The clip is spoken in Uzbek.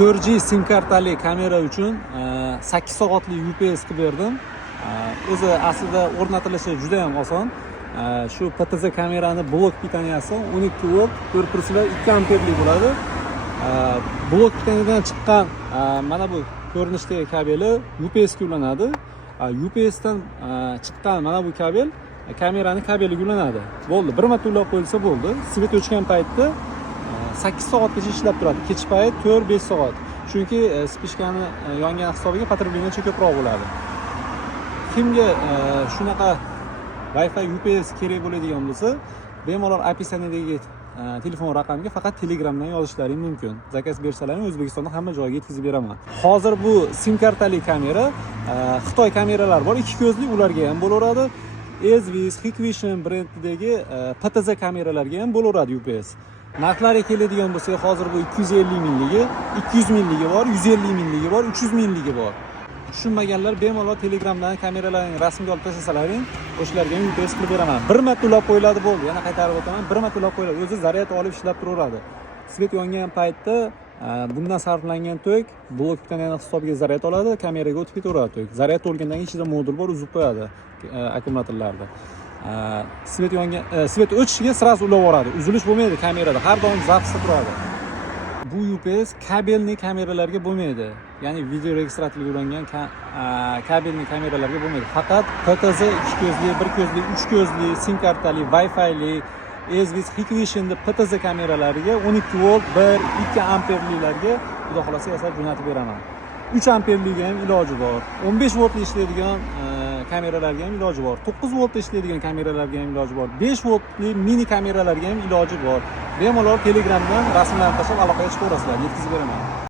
4G sim kartali kamera uchun 8 soatli UPS qilib berdim. O'zi aslida o'rnatilishi juda ham oson. Shu PTZ kamerani blok pitaniyasi 12 volt 4+2 amperlik bo'ladi. Blok pitaniyadan chiqqan mana bu ko'rinishdagi kabeli UPS ga ulanadi. UPS dan chiqqan mana bu kabel kameraning kabeliga ulanadi. Bo'ldi, bir marta ulab qo'yilsa bo'ldi. Svet o'chgan paytda 8 soatgacha ishlab turadi. Kech payt 4-5 soat. Chunki spishkani yongan hisobiga потребление ancha ko'proq bo'ladi. Kimga shunaqa Wi-Fi UPS kerak bo'ladigan bo'lsa, bemalol описаниедagi telefon raqamiga faqat Telegramdan yozishlaring mumkin. Zakaz bersalaring O'zbekistonda hamma joyga yetkazib beraman. Hozir bu sim kartali kamera, Xitoy kameralar bor, ikki ko'zli, ularga ham bo'laveradi. Ezvis, Hikvision brendidagi PTZ kameralarga ham bo'laveradi UPS. Narxlari keladigan bo'lsa, hozir bu 250 mingligi, 200 mingligi bor, 150 mingligi bor, 300 mingligi bor. Tushunmaganlar bemalol Telegramdan kameralarning rasmiga olib taslasalaring, o'shalarga ham UPS qilib beraman. Bir marta ulab qo'yiladi bo'ldi. Yana qaytarib o'taman, bir marta ulab qo'yiladi. O'zi zaryad olib ishlab turaveradi. Svet yongan paytda bundan sarflangan tok blok pitaniyaning hisobiga zaryad oladi, kameraga o'tib ketaveradi tok. Zaryad to'lgandan keyin ichida modul bor, uzib qo'yadi akkumulyatorlarni. Svet o'chishiga sразу ulab yuboradi. Uzilish bo'lmaydi kamerada, har doim zapsda turadi. Bu UPS kabelli kameralarga bo'lmaydi. Ya'ni video registratorga ulangan kabelli kameralarga bo'lmaydi. Faqat PTZ 2 ko'zli, 1 ko'zli, 3 ko'zli, sim kartali, Wi-Fi'li, Ezvis, Hikvision'da PTZ kameralariga 12 volt, 1-2 amperliklarga xudo xolasa yasab jo'natib beraman. 3 amperliga ham iloji bor. 15 voltli ishlaydigan kameralarga ham iloji bor. 9 voltda ishlaydigan kameralarga ham iloji bor. 5 voltli mini kameralarga ham iloji bor. Bemalol Telegramdan rasmlarni tashlab aloqaga chiqaverasizlar, yetkazib beraman.